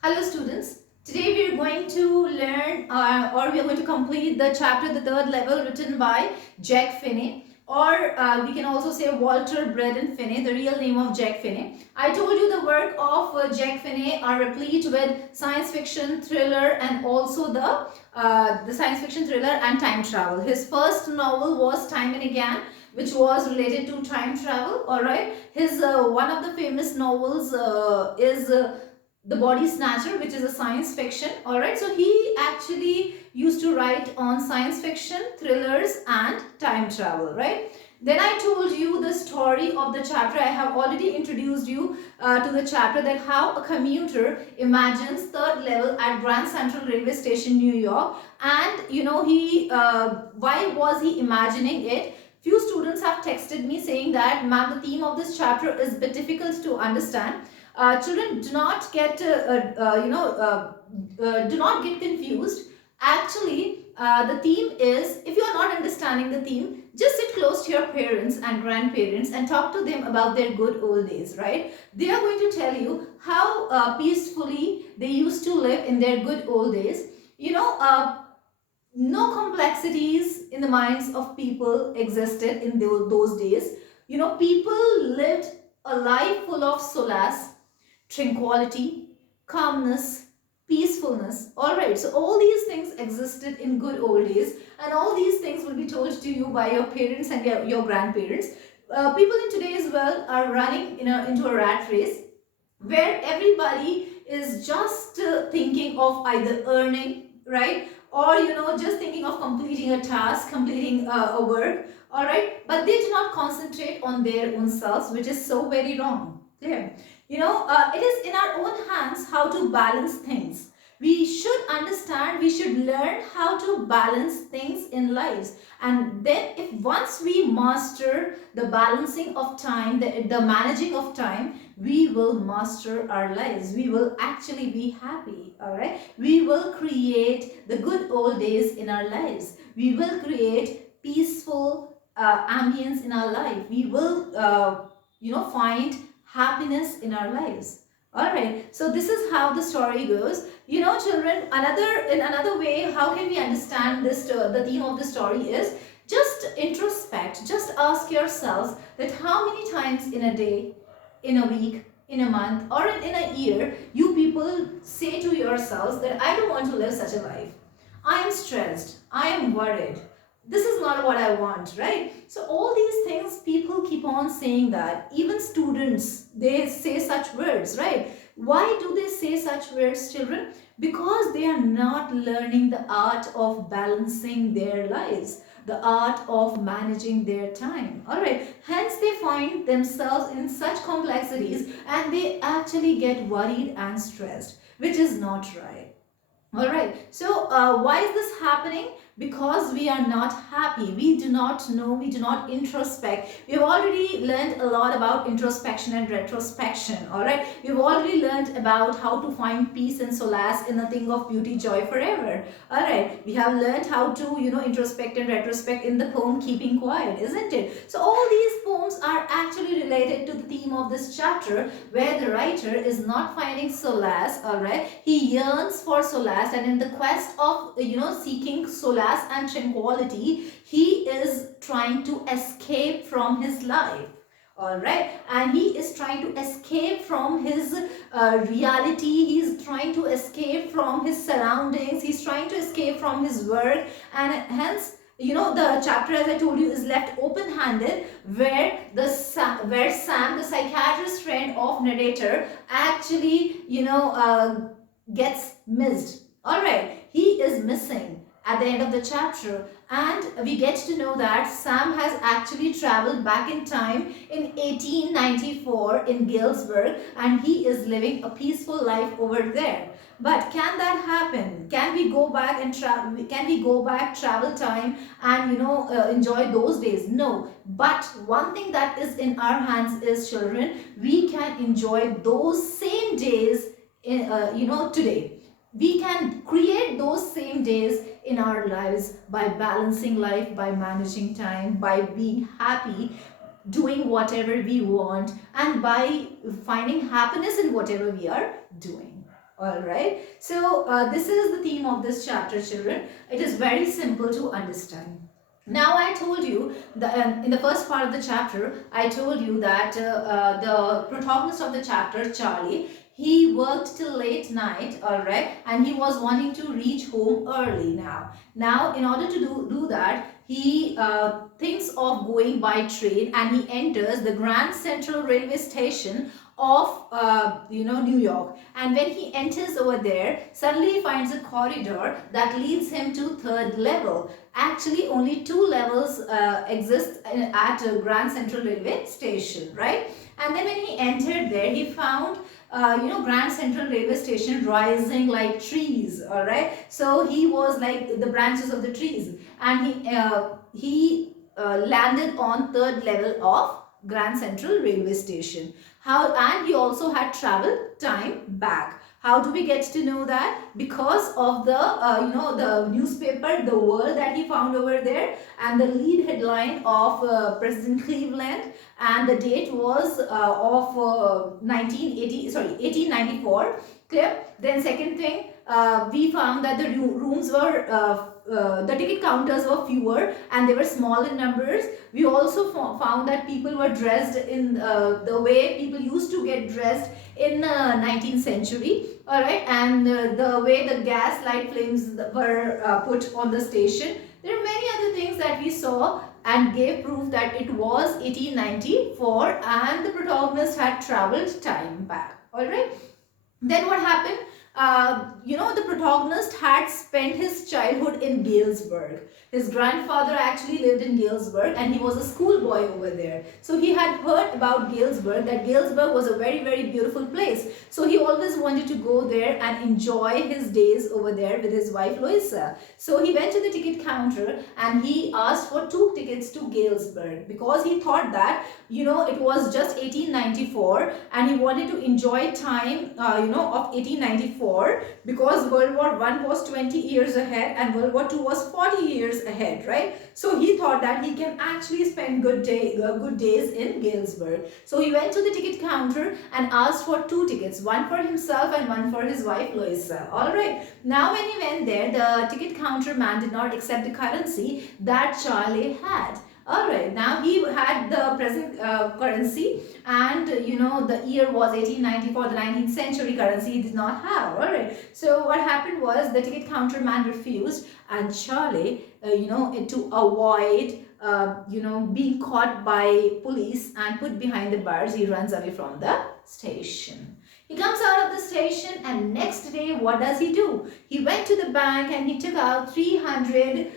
Hello students, today we are going to learn or we are going to complete the chapter, the third level written by Jack Finney, or we can also say Walter Braden Finney, the real name of Jack Finney. I told you the work of Jack Finney are replete with science fiction, thriller, and also the science fiction thriller and time travel. His first novel was Time and Again, which was related to time travel. All right, his one of the famous novels is the Body Snatcher, which is a science fiction. All right, so he actually used to write on science fiction, thrillers, and time travel, right? Then I told you the story of the chapter. I have already introduced you to the chapter, that how a commuter imagines third level at Grand Central Railway Station, New York. And why was he imagining it? Few students have texted me saying that, ma'am, the theme of this chapter is a bit difficult to understand. Children, do not get do not get confused. Actually, the theme is, if you are not understanding the theme, just sit close to your parents and grandparents and talk to them about their good old days, right? They are going to tell you how peacefully they used to live in their good old days. No complexities in the minds of people existed in those days. People lived a life full of solace, tranquility, calmness, peacefulness. All right, so all these things existed in good old days, and all these things will be told to you by your parents and your grandparents. People in today's world are running into a rat race where everybody is just thinking of either earning, right, or just thinking of completing a task, completing a work. All right, but they do not concentrate on their own selves, which is so very wrong. Clear? It is in our own hands how to balance things. We should understand, we should learn how to balance things in lives. And then if once we master the balancing of time, the managing of time, we will master our lives. We will actually be happy. All right, we will create the good old days in our lives. We will create peaceful ambience in our life. We will find happiness in our lives. All right, so this is how the story goes. Children, another way how can we understand this, the theme of the story is, just introspect, just ask yourselves that how many times in a day, in a week, in a month, or in a year, you people say to yourselves that I don't want to live such a life. I am stressed, I am worried, this is not what I want, right? So all these things, people keep on saying that. Even students, they say such words, right? Why do they say such words, children? Because they are not learning the art of balancing their lives, the art of managing their time. All right, hence they find themselves in such complexities and they actually get worried and stressed, which is not right. All right, so why is this happening? Because we are not happy. We do not know, we do not introspect. We've already learned a lot about introspection and retrospection. All right, we've already learned about how to find peace and solace in a thing of beauty, joy forever. All right, we have learned how to, introspect and retrospect in the poem Keeping Quiet, isn't it? So all these poems are actually related to the theme of this chapter, where the writer is not finding solace. All right, he yearns for solace, and in the quest of seeking solace and tranquility, he is trying to escape from his life. All right, and he is trying to escape from his reality. He's trying to escape from his surroundings. He's trying to escape from his work, and hence the chapter, as I told you, is left open handed, where where Sam, the psychiatrist friend of narrator, actually gets missed. All right, he is missing at the end of the chapter, and we get to know that Sam has actually traveled back in time in 1894 in Galesburg, and he is living a peaceful life over there. But can that happen? Can we go back and travel? Can we go back, travel time, and enjoy those days? No. But one thing that is in our hands is, children, we can enjoy those same days in today. We can create those same days in our lives by balancing life, by managing time, by being happy, doing whatever we want, and by finding happiness in whatever we are doing. All right. So this is the theme of this chapter, children. It is very simple to understand. Now I told you that in the first part of the chapter, I told you that the protagonist of the chapter, Charlie, he worked till late night, all right, and he was wanting to reach home early now. Now, in order to do that, he thinks of going by train and he enters the Grand Central Railway Station of New York. And when he enters over there, suddenly he finds a corridor that leads him to third level. Actually, only two levels exist at Grand Central Railway Station, right? And then when he entered there, he found Grand Central Railway Station rising like trees, all right? So he was like the branches of the trees, and he landed on third level of Grand Central Railway Station. And he also had travel time back. How do we get to know that? Because of the the newspaper, The World, that he found over there, and the lead headline of President Cleveland, and the date was of 1894. Clear? Then second thing, we found that the rooms were the ticket counters were fewer and they were small in numbers. We also found that people were dressed in the way people used to get dressed in 19th century, all right, and the way the gas light flames were put on the station. There are many other things that we saw and gave proof that it was 1894 and the protagonist had traveled time back, all right. Then what happened? The protagonist had spent his childhood in Galesburg. His grandfather actually lived in Galesburg and he was a schoolboy over there. So he had heard about Galesburg, that Galesburg was a very, very beautiful place. So he always wanted to go there and enjoy his days over there with his wife Louisa. So he went to the ticket counter and he asked for 2 tickets to Galesburg because he thought that, it was just 1894 and he wanted to enjoy time, of 1894 because World War I was 20 years ahead and World War II was 40 years ahead, right? So he thought that he can actually spend good days in Galesburg. So he went to the ticket counter and asked for 2 tickets, one for himself and one for his wife Louisa. All right. Now when he went there, the ticket counter man did not accept the currency that Charlie had. Alright, now he had the present currency and the year was 1894, the 19th century currency he did not have. Alright, so what happened was the ticket counter man refused and Charlie, to avoid being caught by police and put behind the bars, he runs away from the station. He comes out of the station and next day what does he do? He went to the bank and he took out $300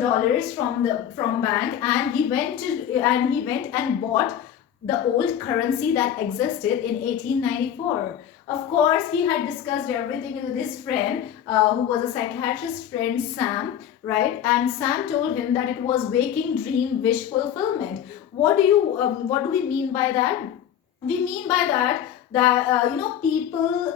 dollars from bank and he went and bought the old currency that existed in 1894. Of course, he had discussed everything with his friend who was a psychiatrist friend, Sam, right? And Sam told him that it was waking dream wish fulfillment. What do we mean by that? We mean by that people,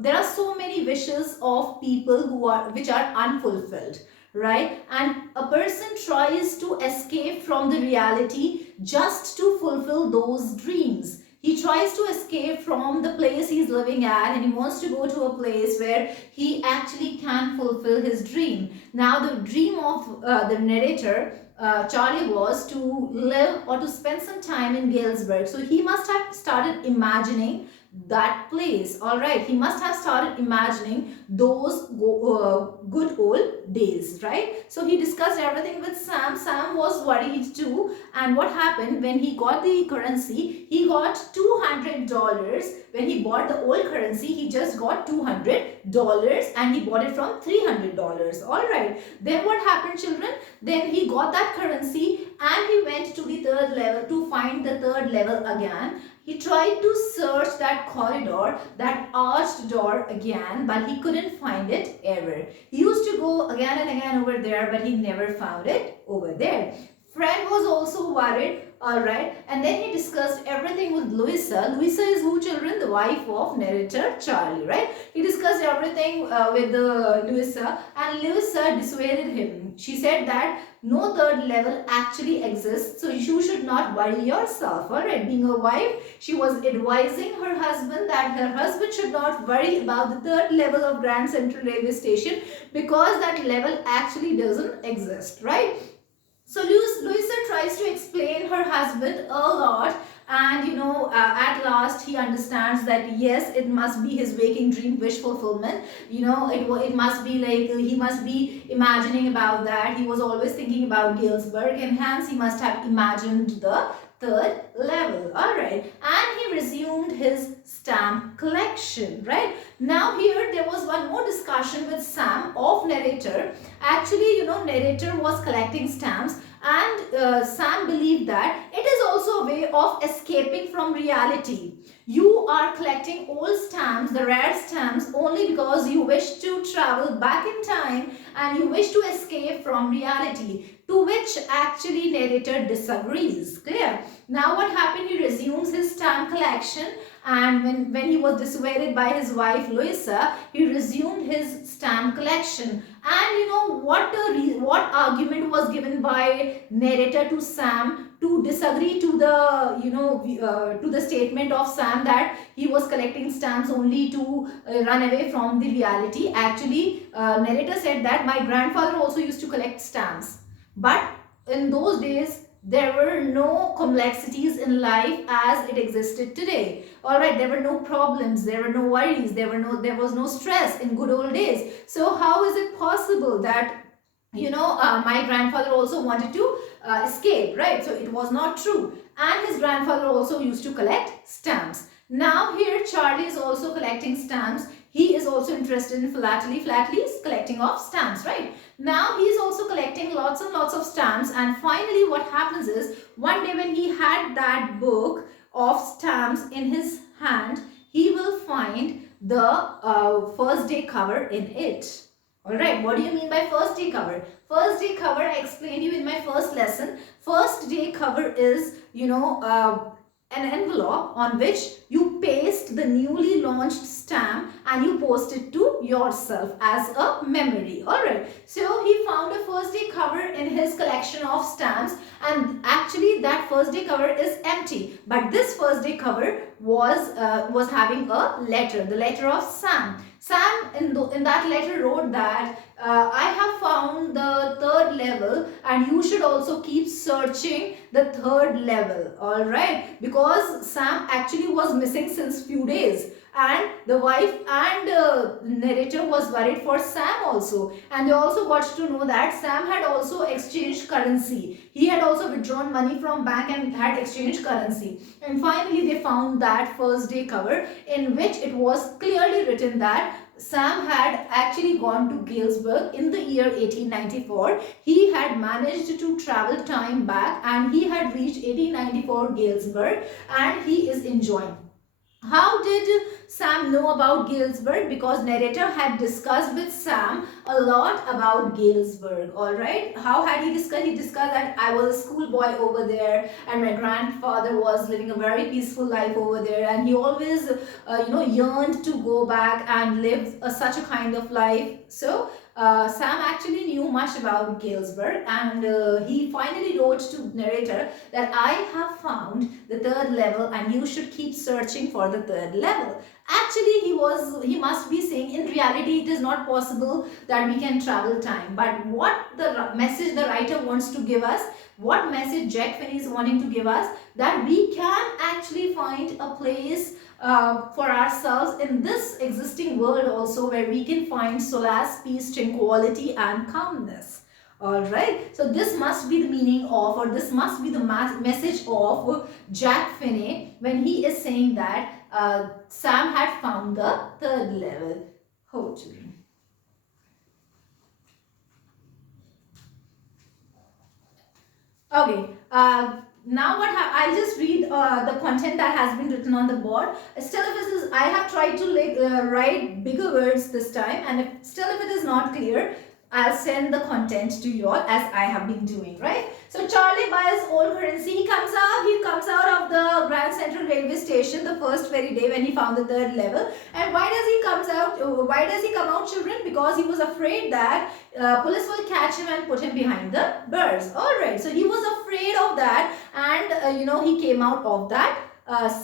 there are so many wishes of people which are unfulfilled, right? And a person tries to escape from the reality just to fulfill those dreams. He tries to escape from the place he's living at and he wants to go to a place where he actually can fulfill his dream. Now the dream of the narrator, Charlie, was to live or to spend some time in Galesburg. So he must have started imagining that place. All right, he must have started imagining those good old days, right? So he discussed everything with Sam. Sam was worried too, and what happened when he got the currency? He got $200. When he bought the old currency, he just got $200 and he bought it from $300. All right, then what happened, children? Then he got that currency and he went to the third level to find the third level again. He tried to search that corridor, that arched door again, but he couldn't find it ever. He used to go again and again over there, but he never found it over there. Fred was also worried, alright, and then he discussed everything with Louisa. Louisa is who, children? The wife of narrator Charlie, right? He discussed everything with Louisa, and Louisa dissuaded him. She said that no third level actually exists, so you should not worry yourself. All right, being a wife, she was advising her husband that her husband should not worry about the third level of Grand Central Railway Station, because that level actually doesn't exist, right? So Louisa tries to explain her husband a lot, and at last he understands that yes, it must be his waking dream wish fulfillment. It must be like he must be imagining about that. He was always thinking about Galesburg, and hence he must have imagined the third level. All right, and he resumed his stamp collection. Right now, here there was one more discussion with Sam of narrator. Actually, narrator was collecting stamps, and Sam believed that it is also a way of escaping from reality. You are collecting old stamps, the rare stamps, only because you wish to travel back in time and you wish to escape from reality, to which actually narrator disagrees. Clear? Now what happened? He resumes his stamp collection, and when he was dissuaded by his wife Louisa, he resumed his stamp collection. And what argument was given by narrator to Sam to disagree to the to the statement of Sam that he was collecting stamps only to run away from the reality? Actually, narrator said that my grandfather also used to collect stamps, but in those days there were no complexities in life as it existed today. All right, there were no problems, there were no worries, there was no stress in good old days. So how is it possible that my grandfather also wanted to escape, right? So it was not true. And his grandfather also used to collect stamps. Now here Charlie is also collecting stamps. He is also interested in philately. Philately is collecting of stamps, right? Now he is also collecting lots and lots of stamps. And finally what happens is, one day when he had that book of stamps in his hand, he will find the first day cover in it. Alright, what do you mean by first day cover? First day cover, I explained you in my first lesson. First day cover is, an envelope on which you paste the newly launched stamp and you post it to yourself as a memory. Alright, so he found a first day cover in his collection of stamps, and actually that first day cover is empty. But this first day cover was having a letter, the letter of Sam. Sam in that letter wrote that I have found the third level and you should also keep searching the third level. All right, because Sam actually was missing since few days, and the wife and narrator was worried for Sam also, and they also got to know that Sam had also exchanged currency. He had also withdrawn money from bank and had exchanged currency. And finally they found that first day cover in which it was clearly written that Sam had actually gone to Galesburg in the year 1894. He had managed to travel time back and he had reached 1894 Galesburg, and he is enjoying. How did Sam know about Galesburg? Because narrator had discussed with Sam a lot about Galesburg. Alright, how had he discussed? He discussed that I was a schoolboy over there and my grandfather was living a very peaceful life over there, and he always yearned to go back and live such a kind of life. So Sam actually knew much about Galesburg, and he finally wrote to narrator that I have found the third level and you should keep searching for the third level. Actually, he must be saying in reality it is not possible that we can travel time. But what the message the writer wants to give us, what message Jack Finney is wanting to give us, that we can actually find a place for ourselves in this existing world also, where we can find solace, peace, tranquility and calmness. Alright, so this must be the meaning of, or this must be the message of Jack Finney when he is saying that Sam had found the third level. Oh, children. Okay, now I'll just read the content that has been written on the board. Still, if it is, I have tried to write bigger words this time, and if it is not clear, I'll send the content to you all as I have been doing, right? So Charlie buys old currency. He comes out of the Grand Central Railway railway station the first very day when he found the third level. And why does he comes out? Why does he come out, children? Because he was afraid that police will catch him and put him behind the bars. All right. So he was afraid of that, and he came out of that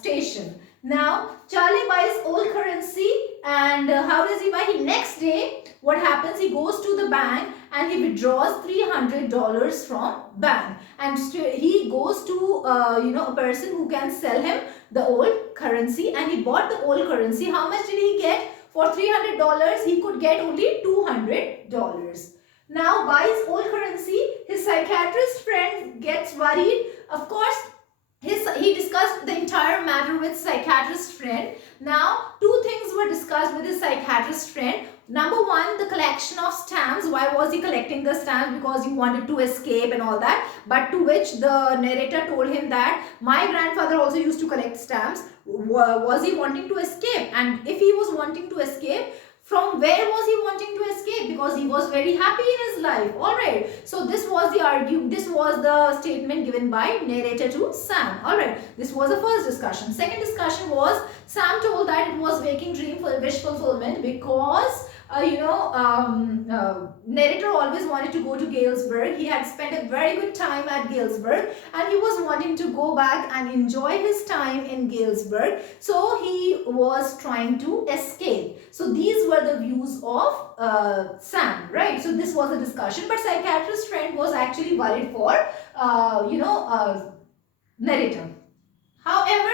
station. Now Charlie buys old currency, and how does he buy? Next day, what happens? He goes to the bank and he withdraws $300 from bank, and he goes to a person who can sell him the old currency, and he bought the old currency. How much did he get? For $300, he could get only $200. Now buys old currency. His psychiatrist friend gets worried. Of course, he discussed the entire matter with psychiatrist friend. Now, two things were discussed with his psychiatrist friend. Number one, the collection of stamps. Why was he collecting the stamps? Because he wanted to escape and all that. But to which the narrator told him that my grandfather also used to collect stamps. Was he wanting to escape? And if he was wanting to escape, from where was he wanting to escape? Because he was very happy in his life. Alright. So this was the statement given by narrator to Sam. Alright. This was the first discussion. Second discussion was Sam told that it was waking dream for wish fulfillment because narrator always wanted to go to Galesburg. He had spent a very good time at Galesburg, and he was wanting to go back and enjoy his time in Galesburg. So he was trying to escape. So these were the views of Sam, right? So this was a discussion, but psychiatrist friend was actually worried for narrator. However,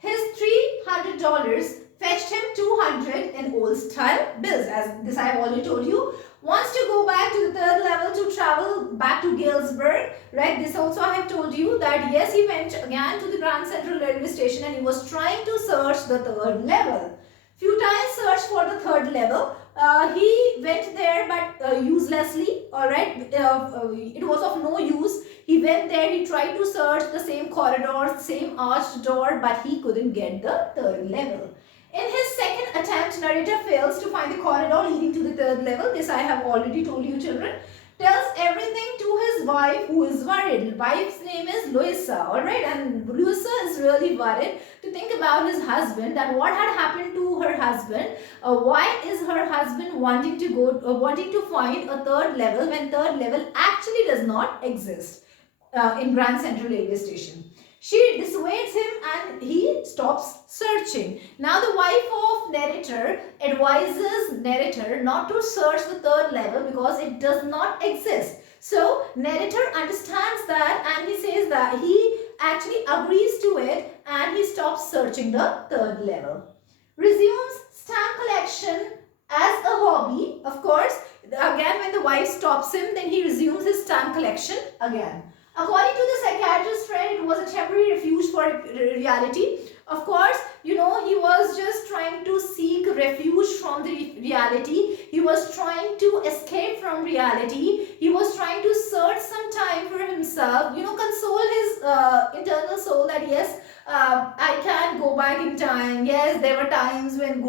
his $300 fetched him 200 in old style bills. As this I have already told you. Wants to go back to the third level to travel back to Galesburg, right? This also I have told you that yes, he went again to the Grand Central Railway Station and he was trying to search the third level. Futile search for the third level. He went there but uselessly, alright, it was of no use. He went there, he tried to search the same corridor, same arched door, but he couldn't get the third level. In his second attempt, narrator fails to find the corridor leading to the third level. This I have already told you, children. Tells everything to his wife, who is worried. Wife's name is Louisa, alright? And Louisa is really worried to think about his husband, that what had happened to her husband. Why is her husband wanting to find a third level when third level actually does not exist in Grand Central Railway Station. She dissuades him and he stops searching. Now the wife of narrator advises narrator not to search the third level because it does not exist. So narrator understands that and he says that he actually agrees to it and he stops searching the third level. Resumes stamp collection as a hobby. Of course, again when the wife stops him, then he resumes his stamp collection again. According to the psychiatrist's friend, it was a temporary refuge for reality. Of course, he was just trying to seek refuge from the reality. He was trying to escape from reality. He was trying to search some time for himself, console his internal soul that yes, I can go back in time. Yes, there were times when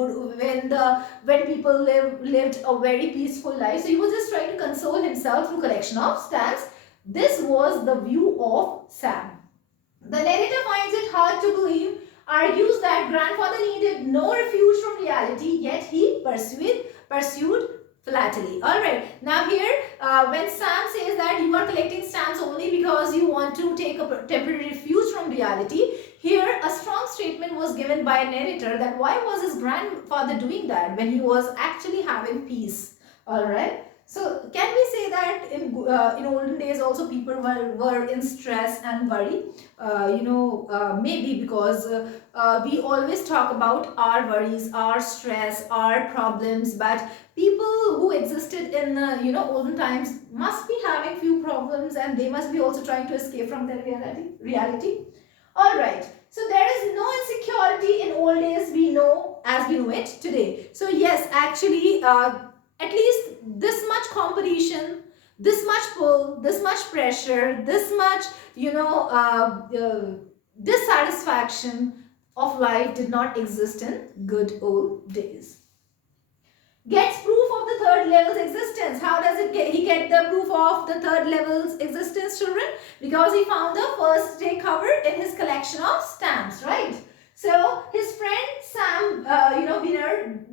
people lived a very peaceful life. So he was just trying to console himself through collection of stamps. This was the view of Sam. The narrator finds it hard to believe, argues that grandfather needed no refuge from reality, yet he pursued philately. Alright, now here when Sam says that you are collecting stamps only because you want to take a temporary refuge from reality, here a strong statement was given by a narrator that why was his grandfather doing that when he was actually having peace. Alright. So can we say that in olden days also people were in stress and worry? Maybe because we always talk about our worries, our stress, our problems, but people who existed in olden times must be having few problems and they must be also trying to escape from their reality. All right. So there is no insecurity in old days as we know it today. So yes, actually at least this much competition, this much pull, this much pressure, this much, dissatisfaction of life did not exist in good old days. Gets proof of the third level's existence. How does he get the proof of the third level's existence, children? Because he found the first day cover in his collection of stamps, right? So his friend Sam, Winner,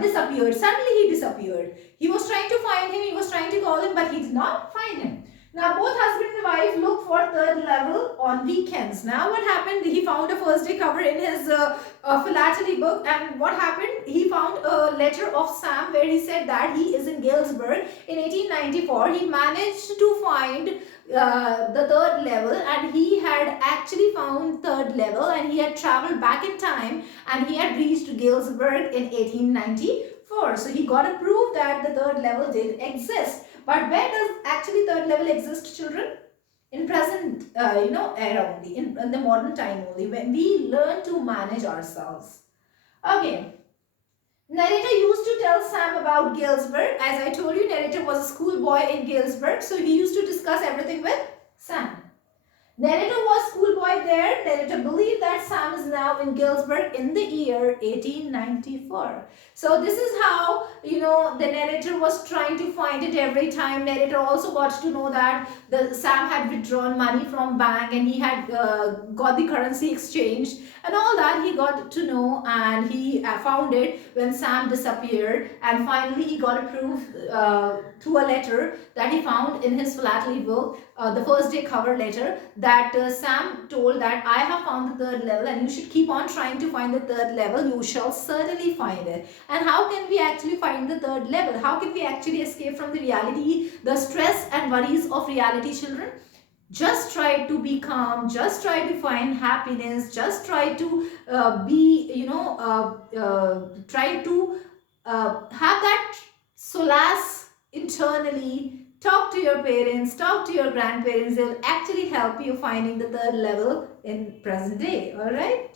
disappeared. Suddenly he disappeared. He was trying to find him, he was trying to call him, but he did not find him. Now both husband and wife look for third level on weekends. Now what happened? He found a first day cover in his philately book, and what happened? He found a letter of Sam where he said that he is in Galesburg in 1894. He managed to find the third level, and he had actually found third level, and he had traveled back in time, and he had reached Galesburg in 1894. So he got a proof that the third level did exist. But where does actually third level exist, children? In present era only, in the modern time only, when we learn to manage ourselves. Okay. Narrator used to tell Sam about Galesburg. As I told you, narrator was a schoolboy in Galesburg, so he used to discuss everything with Sam. Narrator was schoolboy there. Narrator believed that Sam is now in Galesburg in the year 1894. So this is how, the narrator was trying to find it every time. Narrator also got to know that Sam had withdrawn money from bank, and he had got the currency exchanged, and all that he got to know, and he found it when Sam disappeared, and finally he got a proof through a letter that he found in his philately book, the first day cover letter, that Sam told that I have found the third level, and you should keep on trying to find the third level. You shall certainly find it. And how can we actually find the third level? How can we actually escape from the reality, the stress and worries of reality, children? Just try to be calm, just try to find happiness, just try to try to have that solace internally. Talk to your parents, talk to your grandparents. They'll actually help you finding the third level in present day. All right.